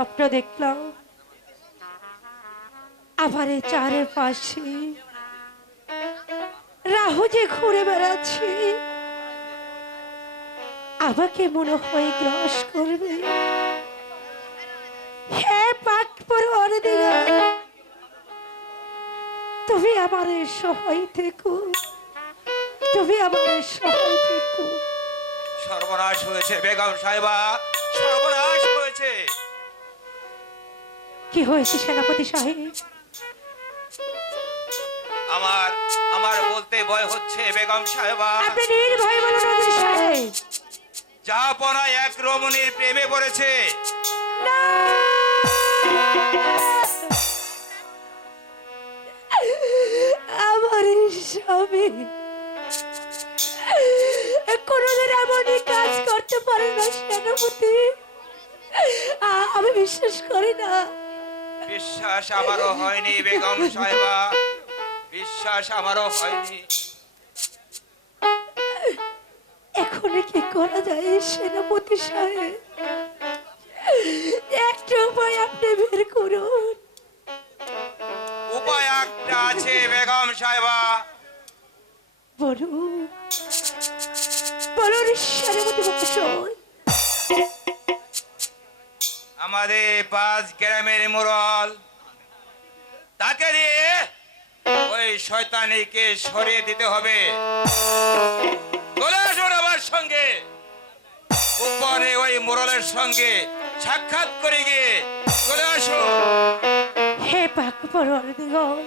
স্বপ্ন দেখলাম আবার এই চারপাশে রাহু যে ঘুরে বেড়াচ্ছে, আমাকে মনে হয় গ্রাস করবে। হে পাক পরোয়ার দিগার, তুমি আমার সহায় থেকো, তুমি আমার সহায় থেকো। সর্বনাশ হয়েছে বেগম সাহেবা, সর্বনাশ হয়েছে। কি হয়েছে সেনাপতি সাহেব? আমার আমার বলতে ভয় হচ্ছে বেগম সাহেবা। আপনি নির্ভয় বলুন নজর সাহেব। জাহাপনা এক রমণীর প্রেমে পড়েছে। না! আমার স্বামী কোনোদিন এমনই কাজ করতে পারে না সেনাপতি, আমি বিশ্বাস করি না। বিশ্বাস আমারও হয়নি বেগম সাহেবা, বিশ্বাস আমারও হয়নি। এখন কি করা যায় সেনাপতি সাহেব? একটা উপায় আপনি বের করুন। উপায় একটা আছে বেগম সাহেবা। বলুন বলুন সেনাপতি মহাশয়। আমাদের 5 গ্রামের মোড়ল, তাকে দিয়ে ওই শয়তানিকে সরিয়ে দিতে হবে। চলে আসুন আমার সঙ্গে, উপরে ওই মোড়লের সঙ্গে সাক্ষাৎ করে গিয়ে চলে আসুন। হে পাক পরোয়ার দিগর,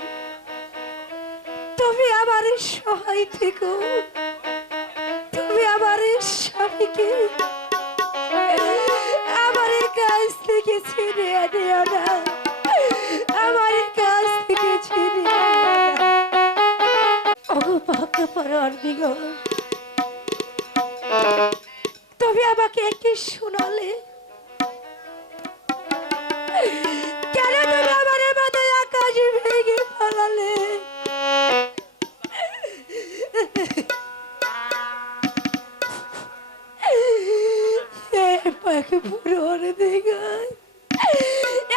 তুমি আমার সহায় থেকো, তুমি আমার স্বামীকে আমার কাছ থেকে ছিনিয়ে নিও না, আমার কাছ থেকে ছিনিয়ে নিও না। ওগো পাক পরোয়ার দিগর, তুমি আমাকে কি শোনালে? কেন তুমি আমার মাথায় আকাশ ভেঙে ফেলালে?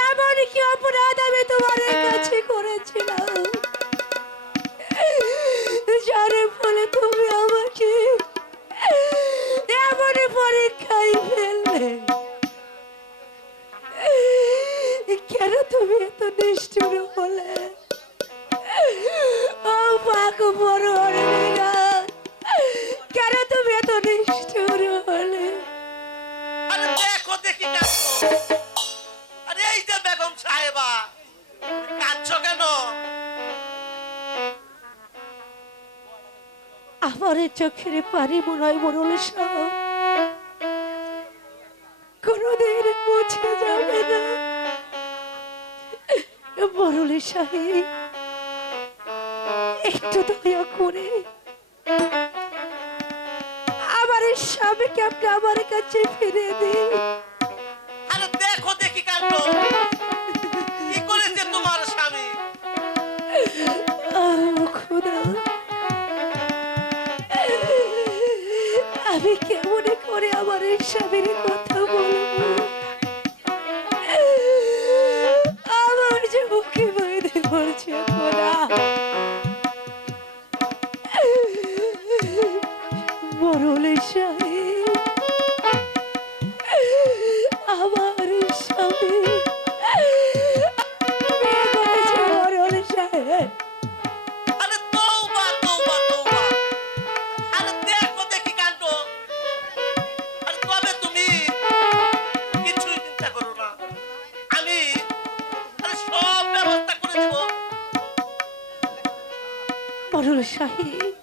এমন কি অপরাধ আমি তোমার কাছে করেছিলাম যার ফলে তুমি আমাকে এমন পরীক্ষায় ফেললে? কেন তুমি এত নিষ্ঠুর হলে? ও পাক পরোয়ার দিগার, কেন তুমি এত নিষ্ঠুর হলে? আরে দেখো দেখি কাঁদছো। আরে এই যে বেগম সাহেবা, কাঁদছো কেন? আমার চোখের পানি মনে হয় মোরল সাহেব কোনদিন মুছে যাবে না। মোরল সাহেব, একটু দয়া করে আমার স্বামীকে আপনি আমার কাছে ফিরে দিন। আরে দেখো দেখি কাণ্ড, কি করেছে তোমার স্বামী? খোদা, আমি কেমন করে আমার স্বামীর কথা বলবো? আমার যে মুখে বাইরে পড়ছে খোদা। মোরল সাহেব, আমার স্বামী মোরল সাহেব। আরে তওবা তওবা তওবা। আরে দেখো দেখি কাণ্ড। আরে তবে তুমি কিছুই চিন্তা করো না, আমি আরে সব ব্যবস্থা করে দেব। মোরল সাহেব,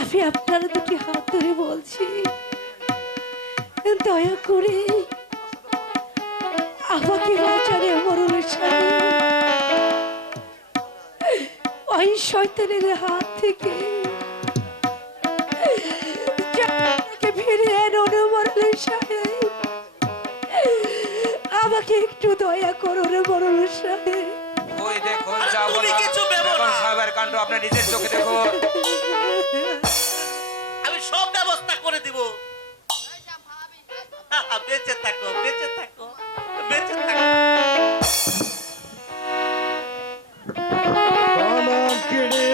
আমি আপনার দুটি হাত ধরে বলছি, দয়া করে আমাকে বাঁচারে মোরল সাহেব, ওই শয়তানের হাত থেকে আমাকে ফিরিয়ে আনুন মোরল সাহেব। আমাকে একটু দয়া করুন মোরল সাহেব। ওই দেখুন আরে যাব তুমি না, কিছু ভেবো বেগম না। সাহেবের কাণ্ড আপনি নিজের চোখে দেখুন। আমি সব ব্যবস্থা করে দিব। বেঁচে থাকো, বেঁচে থাকো, বেঁচে থাকো। কলঙ্কিনী,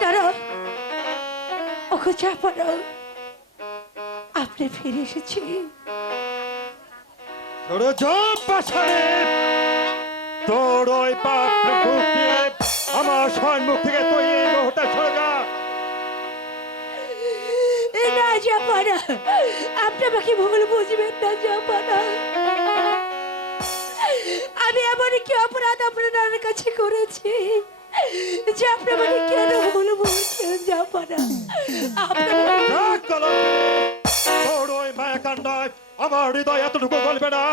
দাঁড়াও ওকে চাপানো আপনি ফিরে এসেছি তোরে জব পাশানে তোর ওই পাপ মুখ দিয়ে আমার সম্মুখ থেকে তুই এই মুহূর্তে সরে যা। না চাপানা আপনি আমাকে ভুল বুঝবেন না চাপানা আমি এমন কি অপরাধ আপনার কাছে করেছি যে আপনি আমাকে কেন ভুল বলছেন চাপানা যা কলঙ্কিনী, তোর ওই মায়া কান্ডায় আমার হৃদয় এতটুকু গলবে না।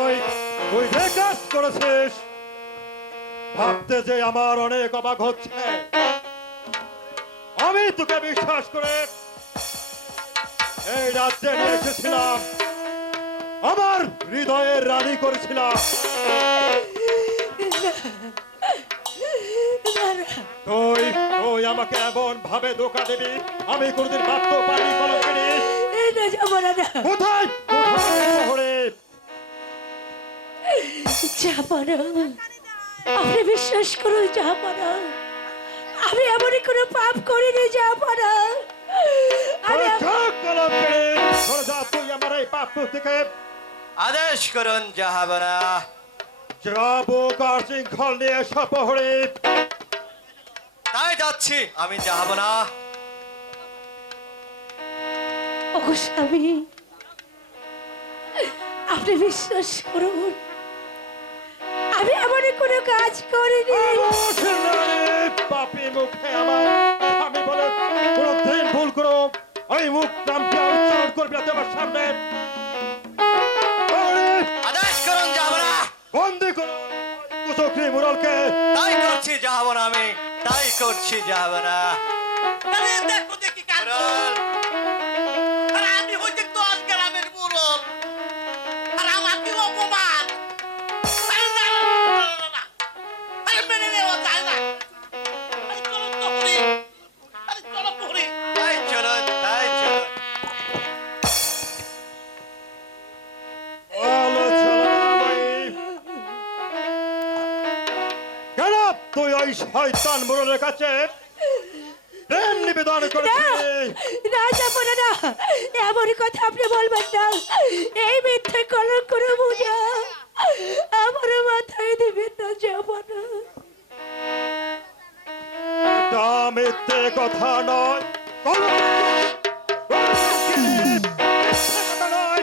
ওই তুই যে কাজ করেছিস ভাবতে যে আমার অনেক অবাক হচ্ছে। আমি তোকে বিশ্বাস করে এই রাজ্যে নিয়ে এসেছিলাম, আমার হৃদয়ের রানী করেছিলাম। তুই তুই আমাকে এমন ভাবে ধোঁকা দিবি আমি কোনদিন ভাবতেও পারিনি কলঙ্কিনী। না চাপানা না কোথায় কোথায় শহরে চাপানা আপনি বিশ্বাস করুন চাপানা আমি এমন কোনো পাপ করিনি চাপানা আমি কলঙ্কিনী, সরে যা তুই আমার এই পাপ থেকে। আদেশ করুন জাহাবনা। যাবো কার শৃঙ্খল নিয়ে শহরে। তাই যাচ্ছি আমি জাহাবনা। ও স্বামী আপনি বিশ্বাস করুন আমি এমন কোনো কাজ করিনি পাপি মুখে আমার আমি বলে কোনদিন ভুল করো ওই মুখ নামটি উচ্চারণ করবি না তোমার সামনে। আদেশ করুন জাহাবনা। বন্দি করো কুচক্রি মুরলকে। তাই করছি জাহাবনা, আমি তাই করছি জাহাবনা। আরে দেখো দেখি কাণ্ড। আরে আমি হইতে 10 গ্রামের মুরল। আর আমার কি অপমান। আরে না, না, না, না, না। আরে মেনে নেওয়া যায় না। আরে চলো তো পুরি। আরে চলো পুরি। তাই চলুন, তাই চলুন। কেন তুই ওই শয়তান মুরলের কাছে প্রেম নিবেদন করেছিস? না চাপানা না এমন কথা আপনি বলবেন না এই মিথ্যে কলঙ্ক করে বুঝা আমার মাথায় দিবেন না চাপানা এটা মিথ্যে কথা নয়, কলঙ্কিনী, মিথ্যে কথা নয়।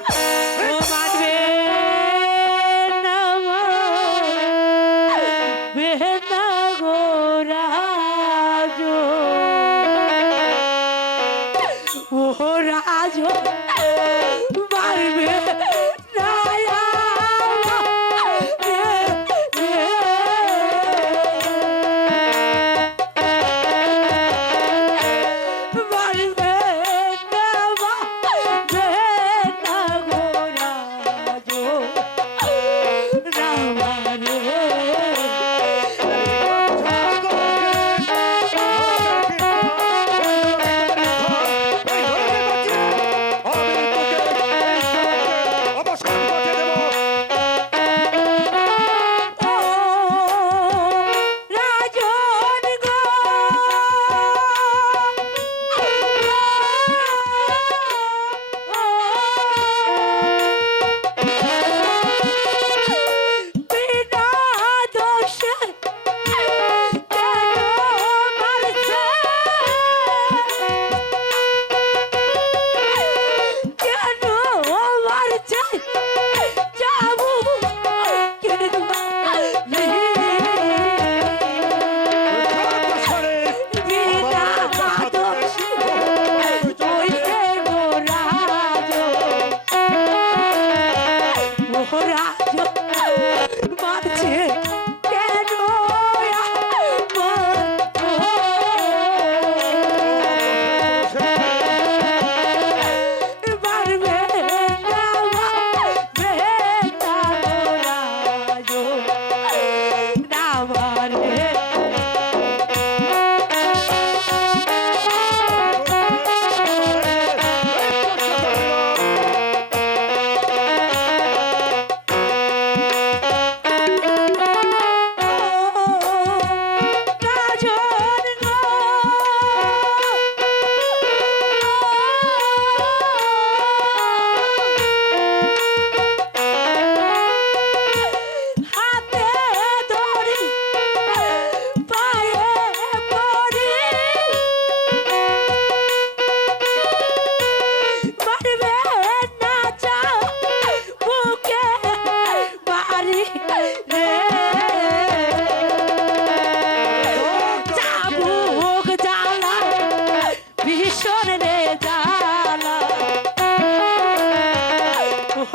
ভীষণ রে জ্বালা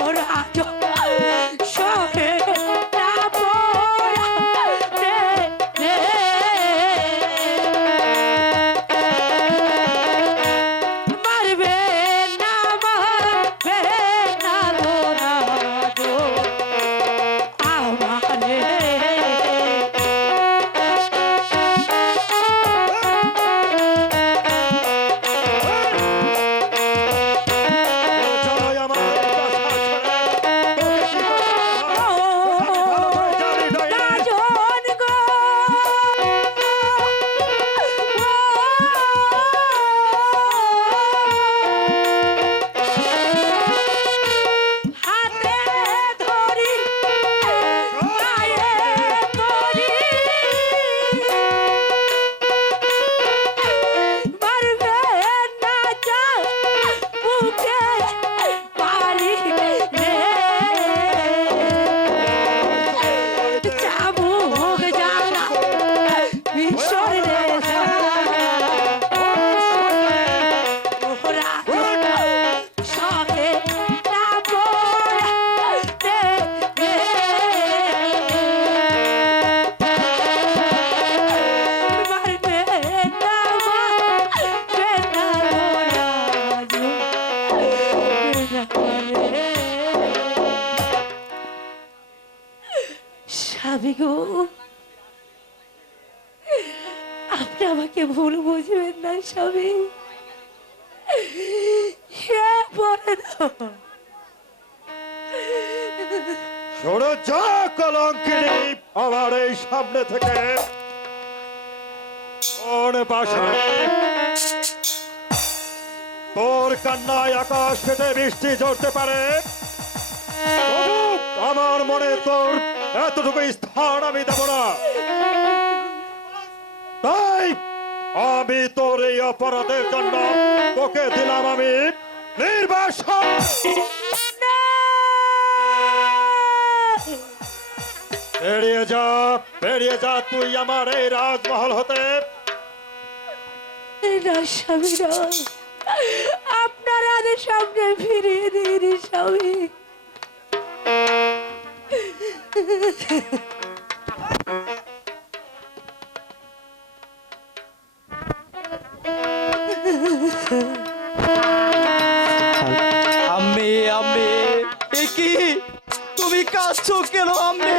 ওরা সহে না পড়াতে রে। মারবে না মারবে না গোরা গো আমারে। জয় আমার এই বাসা ছেড়ে তোকে কি করতে হয়? জানি ডাইনি। রাজন গো হাতে ধরি পায়ে পড়ি মারবে না যা বুকে পারি রে। চাবুক জানা ভীষণ রে ওরা সহে না পড়াতে রে। মারবে না মারবে না স্বামী গো আপনি আমাকে ভুল বুঝবেন না স্বামী। হে পরে সরে যা কলঙ্কিনী আমার এই সামনে থেকে। কোন পাশে তোর কান্নায় আকাশ ফেটে বৃষ্টি ঝরতে পারে, তবু আমার মনে তোর এতটুকু স্থান আমি দেব না। তাই আমি তোর এই অপরাধের জন্য তোকে দিলাম আমি নির্বাসন। বেরিয়ে যা তুই আমার এই রাজমহল হতে। না স্বামী না, আপনার আদের সামনে ফিরিয়ে দিন স্বামী। আম্মি আম্মি এ কি তুমি কাঁদছো কেন আম্মি?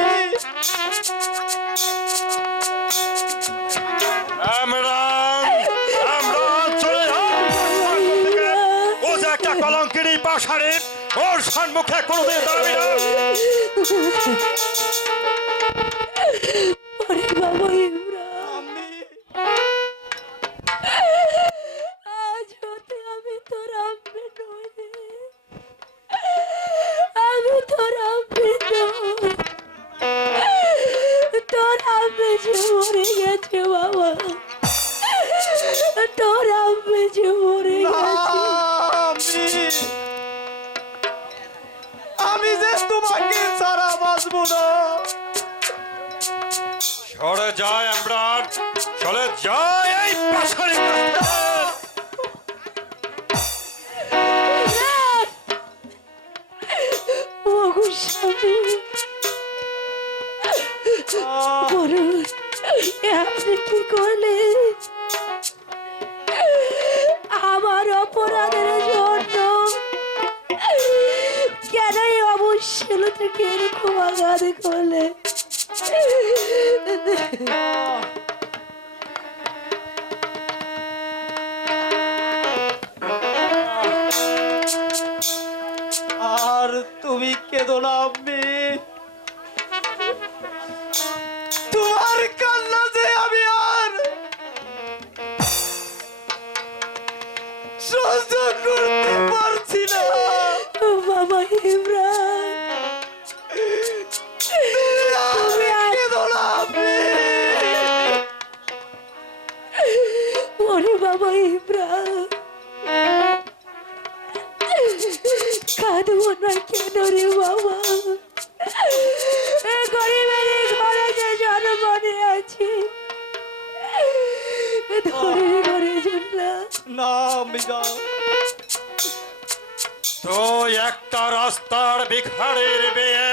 ও যে একটা কলঙ্কিনী পাশারে, ওর সম্মুখে কোনোদিন দাঁড়াবি না। ওরে বাবা ইমরান, আম্মি আজ হতে আমি তোর আম্মি নই রে। আমি তোর আম্মি নই, তোর আম্মি যে মরে গেছে বাবা, তোর আম্মি যে মরে গেছে। আম্মি আমি যে তোমাকে ছাড়া বাঁচবো না। সরে যায় ইমরান, চলে যায় এই পাশারে। ওগো স্বামী, বলুন আপনি কি করলেন? আমার অপরাধের জন্য কেন এই অবশ্যই থেকে এরকম আঘাত করলে? আর তুমি কেঁদো না আম্মি, তোমার কান্না যে আমি আর সহ্য করতে পারছি না। ও বাবা ইমরান, তুমি আর কেঁদো না আম্মি। ওরে বাবা ইমরান, কাঁদবো না কেন রে বাবা? গরিবের ঘরে যে জন্ম নিয়েছি, ধরে ঘরে জন্ম না মৃগা। তুই একটা রাস্তার ভিখারির মেয়ে,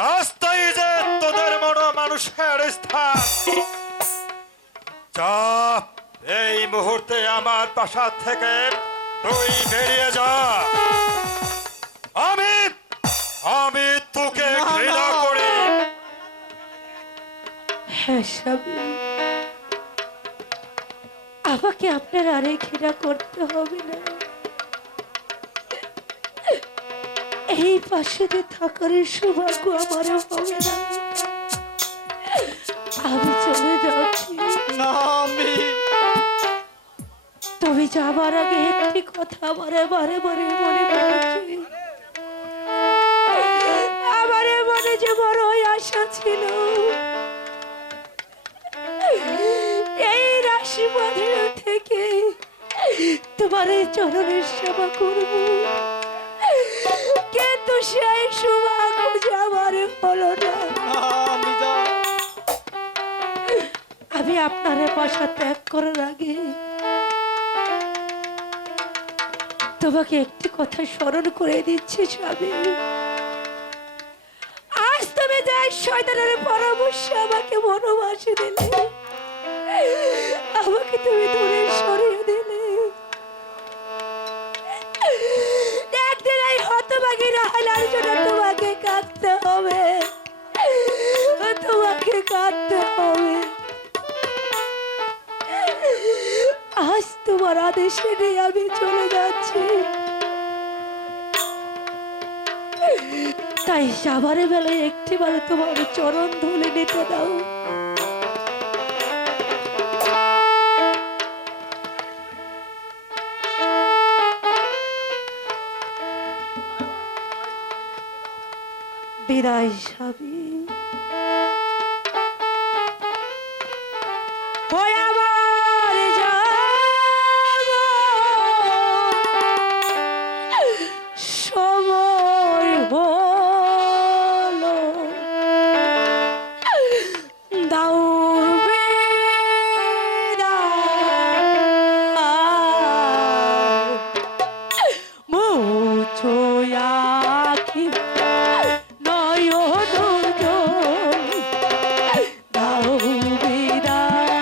রাস্তায় যে তোদের মতো মানুষের স্থান। যা, এই মুহূর্তে আমার বাসা থেকে তুই বেরিয়ে যা। আমি আমি তোকে না, ঘৃণা না। করি। হ্যাঁ স্বামী, আমাকে আপনার আরে ঘৃণা করতে হবে না। এই পাশে থাকার সৌভাগ্য আমারও হবে না। আমি চলে যাচ্ছি। না আমি তবে যাবার আগে একটি কথা আমার বারে বারে মনে পড়ছে। আমার মনে যে বড় আশা ছিল, এই রাশি বাঁধের থেকে তোমার এই চরণের সেবা করব, কিন্তু সেই সৌভাগ্য যে আমার হলো না। মৃগা। আমি আপনার বাসা ত্যাগ করার আগে তোমাকে একটি কথা স্মরণ করে দিচ্ছি স্বামী। আজ তুমি যাই শয়তানের পরামর্শ আমাকে বনবাসে দিলে, আমাকে তুমি দূরে সরিয়ে দিলে। একদিন এই হতভাগী রাহালার জন্য তোমাকে কাঁদতে হবে, তোমাকে কাঁদতে হবে। আজ তোমার আদেশে নিয়ে আমি চলে যাচ্ছি। তাই যাবার বেলায় একটিবার তোমার চরণ ধুলে নিতে দাও। বিদায় স্বামী। ওই আবার যাব, সময় হলো, দাও বিদায়, মুছো আখি নয়ন জল, দাও বিদায়।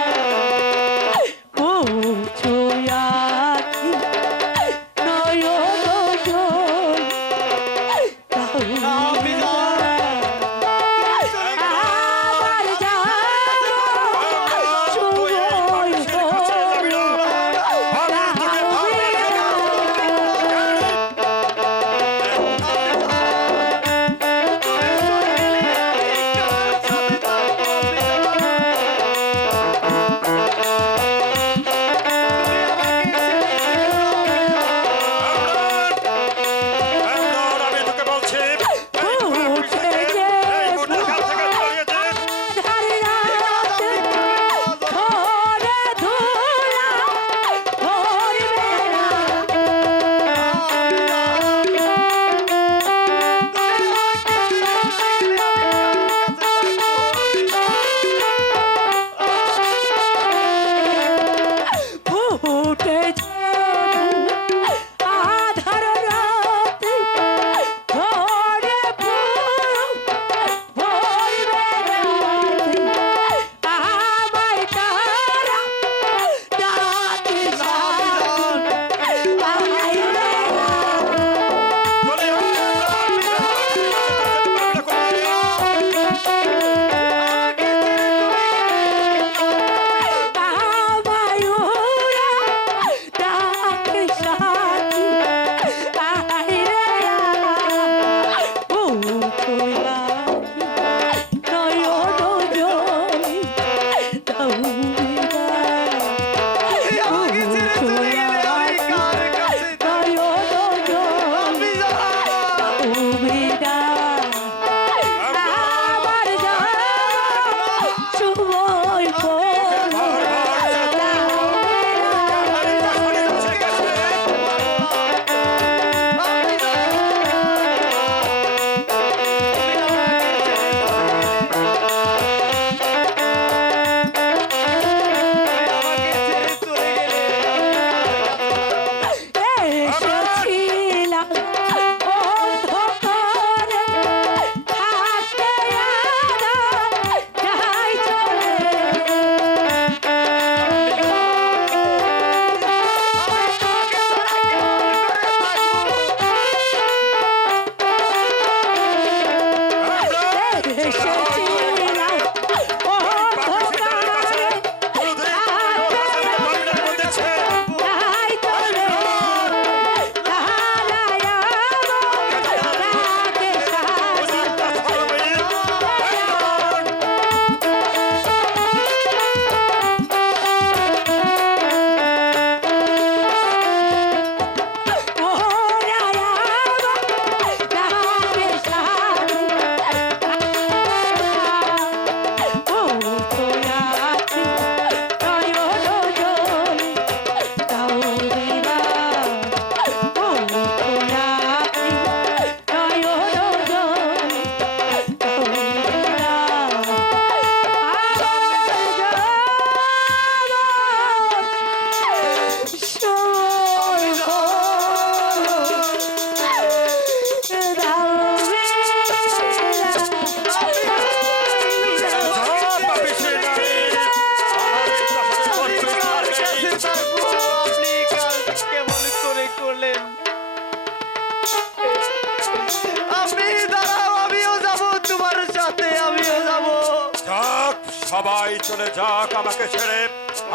সবাই চলে যাক আমাকে ছেড়ে,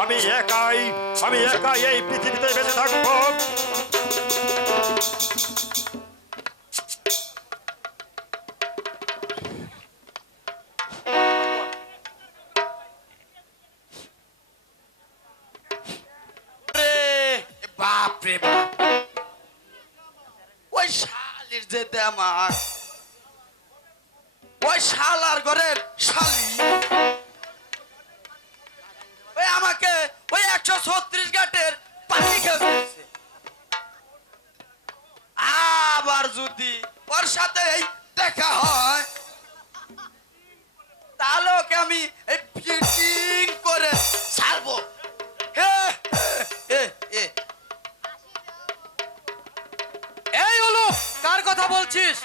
আমি একাই এই পৃথিবীতে বেঁচে থাকবো। বাপ রে বাপ, ওই শালির যে আমার, ওই শালার ঘরের শালি ওই আমাকে ওই 136 ঘাটের পানি খেয়ে ফেলেছে। আবার যদি ওর সাথে দেখা হয় তাহলে ওকে আমি এই ফিটিং করে ছাড়বো। এই হলো কার কথা বলছিস?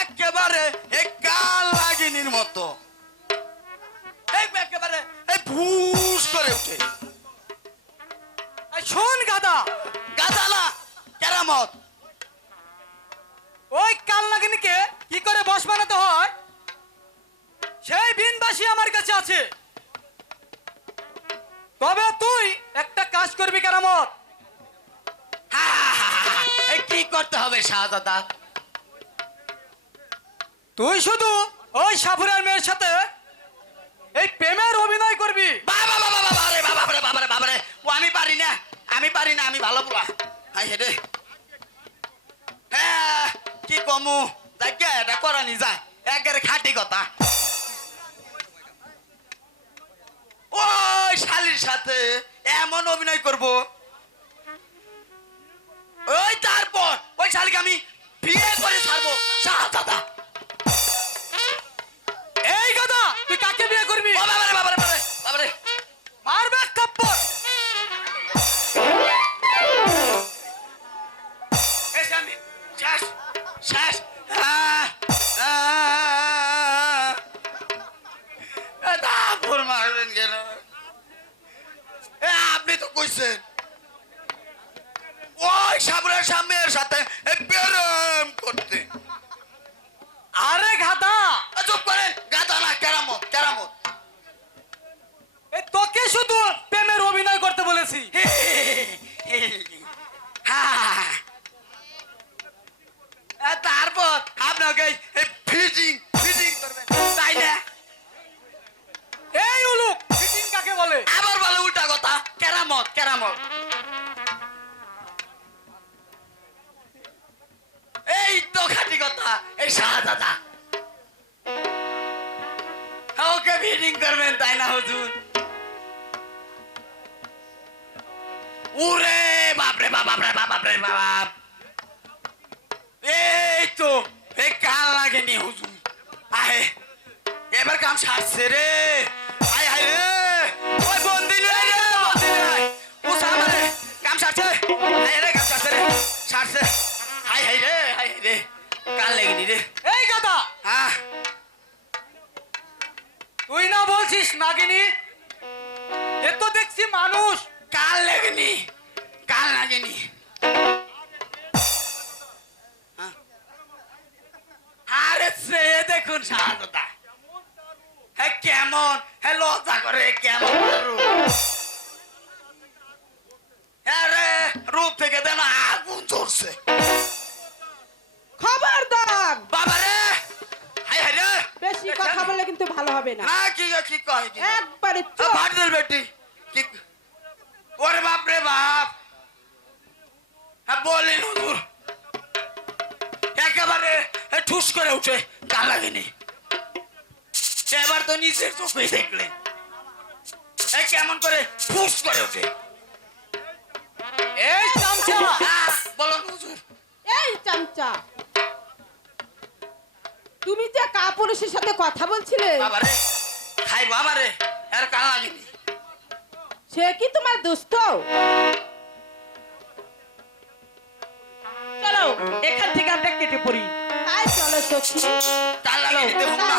একেবারে কাল লাগিনির মতো একেবারে ভুস করে উঠে। শোন গাদা, গাধা না, কেরামত। ওই কাল নাগিনীকে কি করে বশ বানাতে হয় সেই বিনবাসী আমার কাছে আছে। তবে তুই একটা কাজ করবি কেরামত। কি করতে হবে শাহজাদা? তুই শুধু ওই সাপুরের মেয়ের সাথে এই প্রেমের অভিনয় করবি। বাবারে, ও আমি পারি না, আমি ভালো পোলা। রে হ্যাঁ, কি কমু, দেখ এটা করা নি যায়, একেবারে খাঁটি কথা। ওই শালির সাথে এমন অভিনয় করব, ওই তারপর ওই শালিকে আমি বিয়ে করে ছাড়বো শাহজাদা। এই গাদা, তুই কাকে বিয়ে করবি? বাবারে মারবে থাপ্পড়। শেষ। মারবেন কেন? আপনি তো কইছেন ওই সাবরের সামনের সাথে প্রেম করতে। আরে গাদা, চুপ করেন, গাধা না, কেরামত। এই তোকে শুধু প্রেমের অভিনয় করতে বলেছি। তারপর আপনাকে ফিটিং করবেন, তাই না? এই উলুক ফিটিং কাকে বলে? আবার বলে উল্টা কথা, কেরামত। এই তো খাঁটি কথা, এই শাহজাদা ওকে ফিটিং করবেন, তাই না হুজুর? ওরে বাপরে বাপ, এই তো কাল লাগেনি হুজুর। আহে এবার কাম সারছে রে, হায় রে, ওই বন্দি লয়ে রে, ও সামনে কাম সারছে, হায় রে, কাম সারছে, হায় রে, কাল লাগেনি রে। এই গাদা, হ্যাঁ, তুই না বলছিস নাগিনী? এ তো দেখছি মানুষ। কাল লাগেনি। আরে সে দেখুন শাহজাদা, হ্যাঁ কেমন, হ্যাঁ লজ্জা করে, কেমন আরে রূপ থেকে দেন আগুন জ্বলছে। খবরদার, বাবারে, হায় রে, বেশি কথা বললে কিন্তু ভালো হবে না। না কি কয় একবারে চুপ। ভাটদের বেটি কি, ওরে বাপ রে বাপ, হ্যাঁ বলেন হুজুর, একেবারে ঠুস করে উঠে, কাল লাগেনি। এবার তো নিজের চোখে দেখলেন কেমন করে ফুস করে ওঠে। এই চামচা, বলুন হুজুর। এই চামচা, তুমি যে কাপুরুষের সাথে কথা বলছিলে, বাবারে খাইবো আমারে, এর কাল লাগেনি। সে কি তোমার দোস্ত? চলো এখান থেকে আমরা কেটে পড়ি। তাই চলো সখী তালালো দেখুন না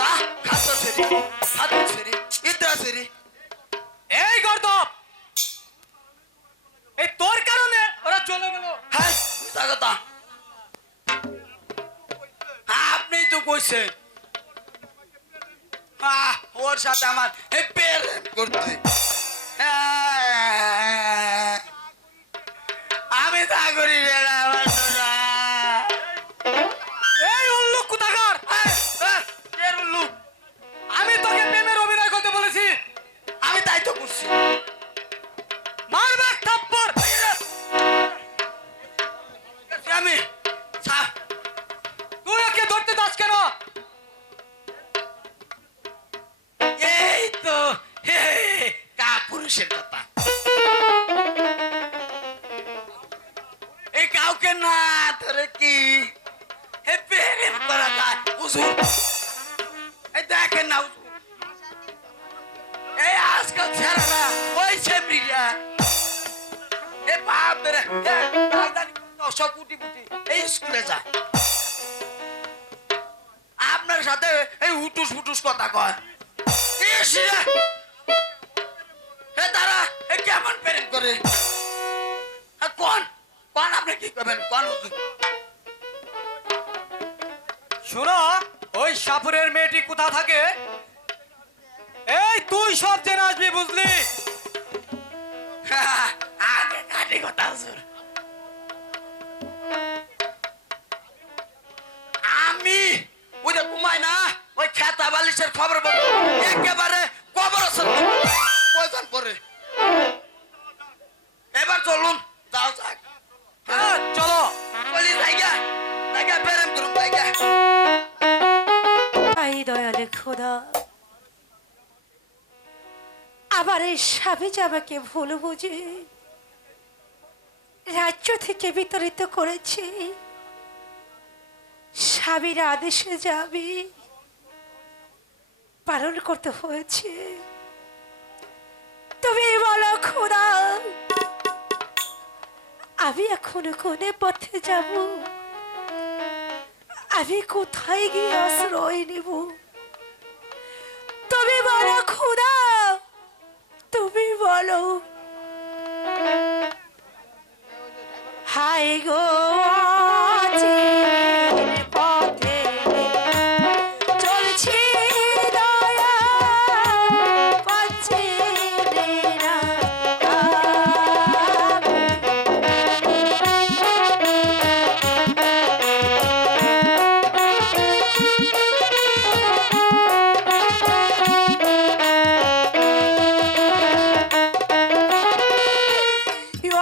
তা খাদ্য ছেড়ে ইদ্রা ছেড়ে এই গর্দব, এই তোর কারণে ওরা চলে গেল। হ্যাঁ মিথ্যা কথা আপনি তো কইছেন ওর সাথে আমার প্রেম করতে আমি তা করি রে না, আমার সোনা। এই উল্লুক কোথাকার, কে বললু? আমি তোকে প্রেমের অভিনয় করতে বলেছি। আমি তাই তো করছি। মারবে এক থাপ্পড়। আমি তুই ওকে ধরতে যাস কেন? এই তো কাপুরুষের কথা। এই কাউকে না ধরে কি প্রেম করা যায়? হুজুর এই দেখেন না হুজুর, এই আজকাল ছেলেরা ওই সেমরিরা এ বাপ রে রাজধানী সব কুটি কুটি এই স্কুলে যায়, আপনার সাথে এই হুটুস ফুটুস কথা কয়। তারা কেমন প্রেম করে কোন কোন আপনি কি করবেন কোন? শোনো, ওই সাপুরের মেয়েটি কোথা থাকে এই তুই সব জেনে আসবি, বুঝলি? আগে কাটি কথা হুজুর। আমি ওই যে ঘুমাই না ওই খেতা বালিশের খবর বলবো একেবারে কবর প্রয়োজন পরে। এবার চলুন যাও যাক হ্যাঁ, চলো। চলি জায়গা জায়গা প্রেম করুন জায়গা। আই দয়ালে খোদা, আবার এই স্বামী আমাকে ভুল বুঝে রাজ্য থেকে বিতাড়িত করেছে। স্বামীর আদেশে যাবি পালন করতে হয়েছে। তুমি বলো খোদা, আমি এখন কোনে পথে যাব? আমি কোথায় গিয়ে আশ্রয় নিব? তুমি বলো খোদা, তুমি বলো। হাই গো অচিন পথে চলছি দয়া পাচ্ছি না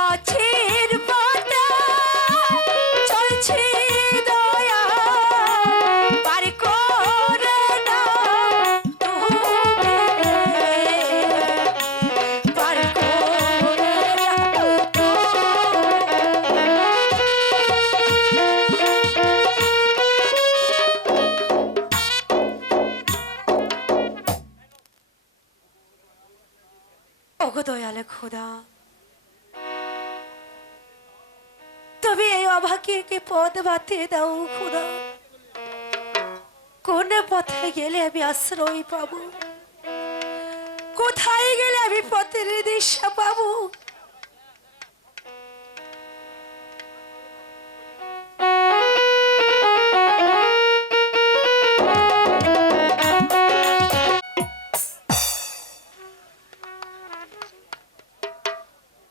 অচিন পথে চলছি দয়া পার করে দাও তুমি, পার করে দাও ওগো দয়ালে খোদা, তুমি এই অভাগীকে পথ বাতিয়ে দাও খোদা। কোন পথে গেলে আমি আশ্রয় পাবো? কোথায় গেলে আমি পথের দিশা পাবো?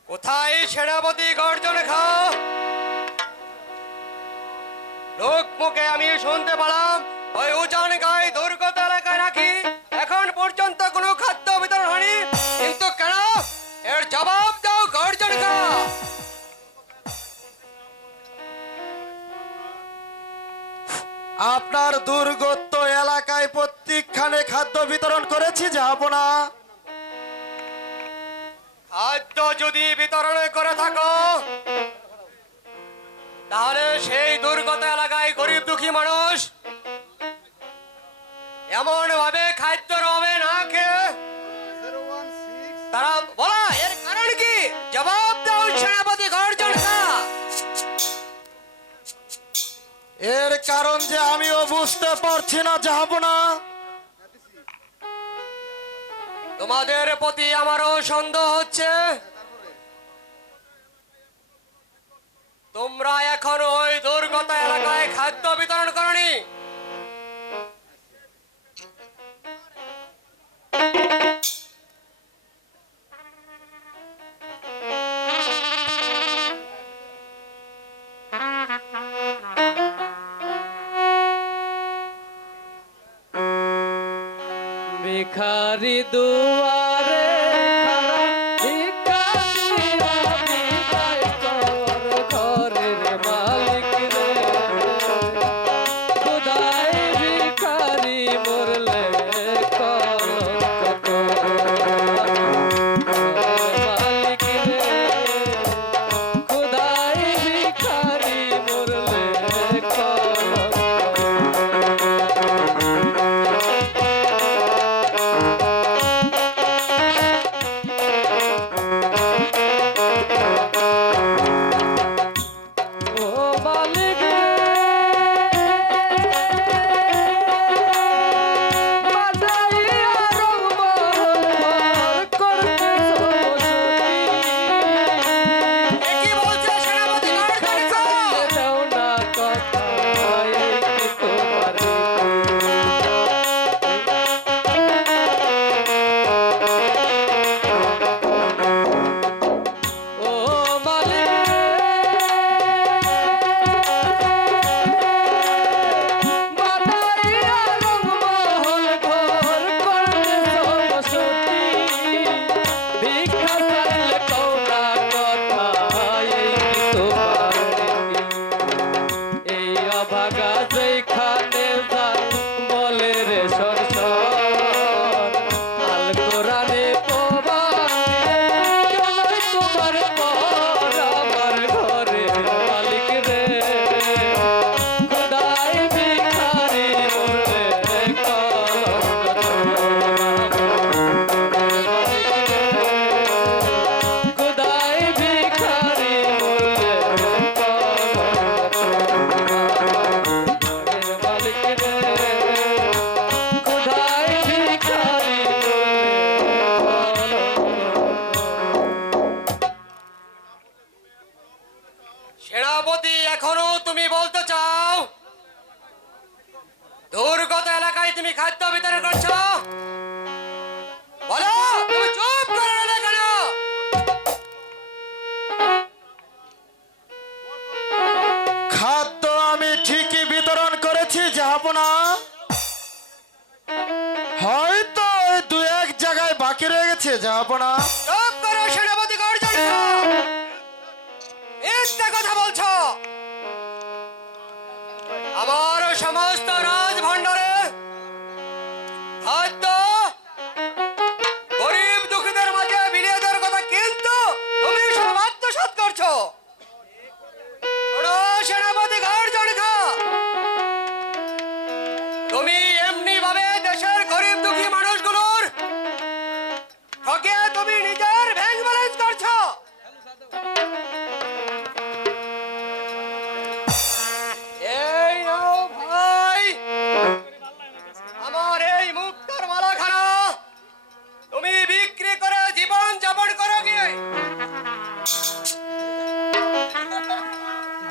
কোথায় সেনাপতি গর্জন খাও? লোক মুখে আমি শুনতে পেলাম ওই উজান গায়ে দুর্গত এলাকায় নাকি এখন পর্যন্ত কোনো খাদ্য বিতরণ হয়নি, কিন্তু কেন? এর জবাব দাও গর্জন খাও। আপনার দুর্গত এলাকায় প্রত্যেকখানে খাদ্য বিতরণ করেছি, যাব না। খাদ্য যদি বিতরণ করে থাকো তাহলে সেই দুর্গত এলাকায় গরিব দুঃখী মানুষ এমন ভাবে খাদ্যের অভাবে না খেয়ে তারা বলা, এর কারণ কি? জবাব দাও সেনাপতি গর্জন খা। এর কারণ যে আমিও বুঝতে পারছি না জাহাপনা। তোমাদের প্রতি আমারও সন্দেহ হচ্ছে। তোমরা এখন ওই দুর্গত এলাকায় খাদ্য বিতরণ করনি। ভিখারি দুয়ারে খাড়া, ভিখারিয়া বিদায় কর ঘরের মালিক রে। খোদাই ভিখারি মরলে কলঙ্ক ঘরের মালিক রে। খোদাই ভিখারি মরলে কলঙ্ক। ও মালিক রে, বাজাইয়া রংমহল করতেছ বসতি। এ কি বলছে সেনাপতি গর্জন খা? খাইলে দাও না কথা, এই কি তোমার ও মালিক বানাইয়া রংমহল ঘর করতেছ বসতি। ভিক্ষা চাইলে কও না কথা, এই কি তোমার রীতি? এই অভাগা যেখানে যান বলে রে সরসর, আল কোরআনে প্রবাদে কেনই তোমার পর আমার ঘরে মালিক রে। খোদাই ভিখারি মরলে কলঙ্ক মালিক রে। খোদাই ভিখারি মরলে কলঙ্ক মালিক রে। খোদাই ভিখারি মরলে সেনাপতি, এখনো তুমি বলতে চাও দুর্গত এলাকায় তুমি খাদ্য বিতরণ করছো? বলো, তুমি চুপ করে রইলে কেন? খাদ্য আমি ঠিকই বিতরণ করেছি জাহাপনা। হয়তো ওই দু এক জায়গায় বাকি রয়ে গেছে জাহাপনা। চুপ করো সেনাপতি গর্জন খা। মিথ্যে কথা বলছো। আমার সমস্ত রাজভাণ্ডারে খাদ্য গরিব দুঃখীদের মাঝে বিলিয়ে দেওয়ার কথা, কিন্তু তুমি সব আত্মসাৎ করছো। শোনো সেনাপতি গর্জন খা, তুমি এমনি ভাবে দেশের গরিব দুঃখী মানুষগুলোর ঠকে তুমি নিজের ব্যাংক ব্যালেন্স করছো। এই নাও ভাই, আমার এই মুক্তার মালাখানা তুমি বিক্রি করে জীবন যাপন করো কি?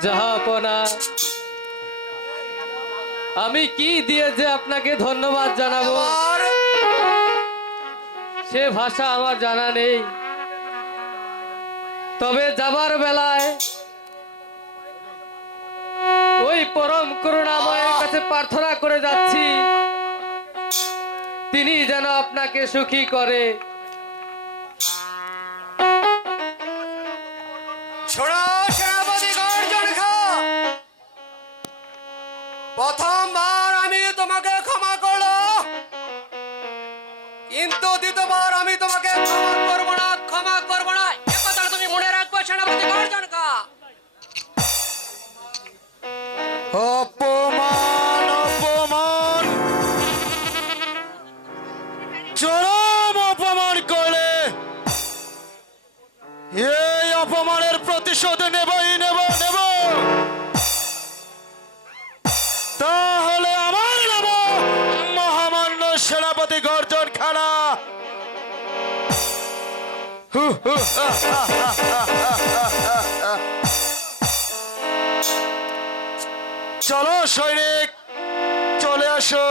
জাহাপনা, আমি কি দিয়ে যে আপনাকে ধন্যবাদ জানাবো আমার সে ভাষা আমার জানা নেই। তবে যাবার বেলায় ওই পরম করুণাময়ের কাছে প্রার্থনা করে যাচ্ছি, তিনি যেন আপনাকে সুখী করে। শোনো সেনাপতি গর্জন খা, প্রথমবার আমি তোমাকে ক্ষমা করলো, কিন্তু দ্বিতীয়বার আমি তোমাকে ক্ষমা করবো না, ক্ষমা করবো না। এ কথাটা তুমি মনে রাখবে সেনাপতি গর্জন খা। অপমান অপমান, চরম অপমান করলে এই অপমানের প্রতিশোধ নেবই নেব নেব। চলো সৈনিক, চলে আসো।